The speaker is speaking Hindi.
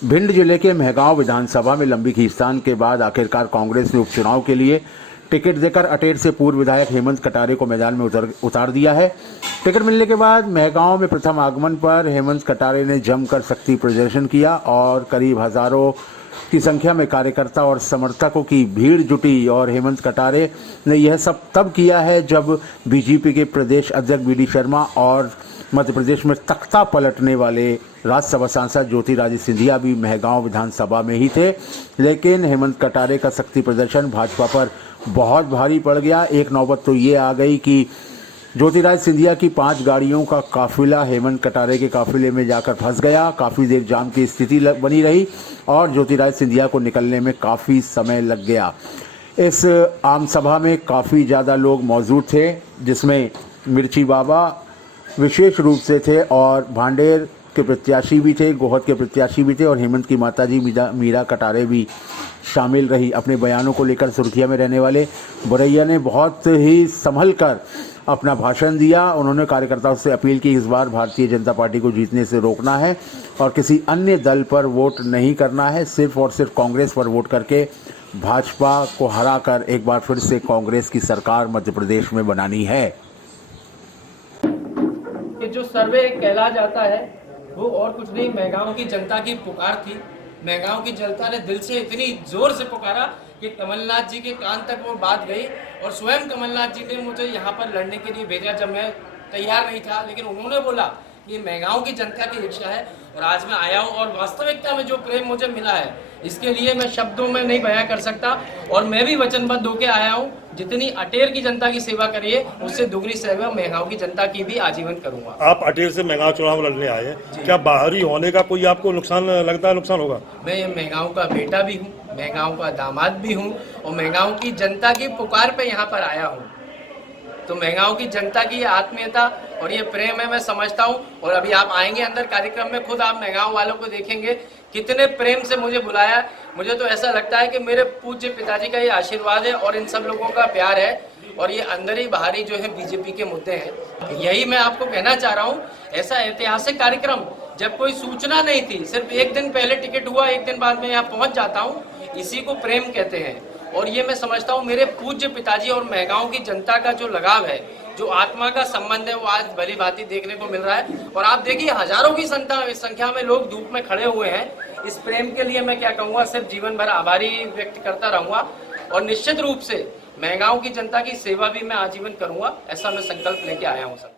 भिंड जिले के मेहगांव विधानसभा में लंबी खींचतान के बाद आखिरकार कांग्रेस ने उपचुनाव के लिए टिकट देकर अटेर से पूर्व विधायक हेमंत कटारे को मैदान में उतार दिया है। टिकट मिलने के बाद मेहगांव में प्रथम आगमन पर हेमंत कटारे ने जमकर शक्ति प्रदर्शन किया और करीब हजारों की संख्या में कार्यकर्ता और समर्थकों की भीड़ जुटी। और हेमंत कटारे ने यह सब तब किया है जब बीजेपी के प्रदेश अध्यक्ष बी डी शर्मा और मध्य प्रदेश में तख्ता पलटने वाले राज्यसभा सांसद ज्योतिरादित्य सिंधिया भी मेहगांव विधानसभा में ही थे। लेकिन हेमंत कटारे का शक्ति प्रदर्शन भाजपा पर बहुत भारी पड़ गया। एक नौबत तो ये आ गई कि ज्योतिरादित्य सिंधिया की 5 गाड़ियों का काफिला हेमंत कटारे के काफिले में जाकर फंस गया। काफ़ी देर जाम की स्थिति बनी रही और ज्योतिरादित्य सिंधिया को निकलने में काफ़ी समय लग गया। इस आम सभा में काफ़ी ज़्यादा लोग मौजूद थे, जिसमें मिर्ची बाबा विशेष रूप से थे और भांडेर के प्रत्याशी भी थे, गोहद के प्रत्याशी भी थे और हेमंत की माताजी मीरा कटारे भी शामिल रही। अपने बयानों को लेकर सुर्खियां में रहने वाले बोरैया ने बहुत ही संभल कर अपना भाषण दिया। उन्होंने कार्यकर्ताओं से अपील की इस बार भारतीय जनता पार्टी को जीतने से रोकना है और किसी अन्य दल पर वोट नहीं करना है, सिर्फ और सिर्फ कांग्रेस पर वोट करके भाजपा को हराकर एक बार फिर से कांग्रेस की सरकार मध्य प्रदेश में बनानी है। कि जो सर्वे कहला जाता है वो और कुछ नहीं, मेहगांव की जनता की पुकार थी। मेहगांव की जनता ने दिल से इतनी जोर से पुकारा कि कमलनाथ जी के कान तक वो बात गई और स्वयं कमलनाथ जी ने मुझे यहाँ पर लड़ने के लिए भेजा जब मैं तैयार नहीं था। लेकिन उन्होंने बोला कि मेहगांव की जनता की इच्छा है और आज मैं आया हूँ और वास्तविकता में जो प्रेम मुझे मिला है इसके लिए मैं शब्दों में नहीं बयां कर सकता। और मैं भी वचनबद्ध होकर आया हूँ, जितनी अटेर की जनता की सेवा करिए उससे दुगनी सेवा मेहगांव की जनता की भी आजीवन करूंगा। आप अटेर से मेहगांव चुनाव लड़ने आए हैं, क्या बाहरी होने का कोई आपको नुकसान लगता है? नुकसान होगा? मैं मेहगांव का बेटा भी हूँ, मेहगांव का दामाद भी हूँ और मेहगांव की जनता की पुकार पे यहाँ पर आया हूँ। तो मेहगांव की जनता की ये आत्मीयता और ये प्रेम है, मैं समझता हूँ। और अभी आप आएंगे अंदर कार्यक्रम में, खुद आप मेहगांव वालों को देखेंगे कितने प्रेम से मुझे बुलाया। मुझे तो ऐसा लगता है कि मेरे पूज्य पिताजी का ये आशीर्वाद है और इन सब लोगों का प्यार है और ये अंदर ही बाहरी जो है बीजेपी के मुद्दे हैं। यही मैं आपको कहना चाह रहा हूँ। ऐसा ऐतिहासिक कार्यक्रम जब कोई सूचना नहीं थी, सिर्फ एक दिन पहले टिकट हुआ, एक दिन बाद में यहाँ पहुँच जाता हूँ, इसी को प्रेम कहते हैं। और ये मैं समझता हूँ मेरे पूज्य पिताजी और मेहगांव की जनता का जो लगाव है, जो आत्मा का संबंध है, वो आज भली भांति देखने को मिल रहा है। और आप देखिए हजारों की संख्या में लोग धूप में खड़े हुए हैं। इस प्रेम के लिए मैं क्या कहूँगा, सिर्फ जीवन भर आभारी व्यक्त करता रहूँगा और निश्चित रूप से मेहगांव की जनता की सेवा भी मैं आजीवन करूँगा, ऐसा मैं संकल्प लेके आया हूँ सर।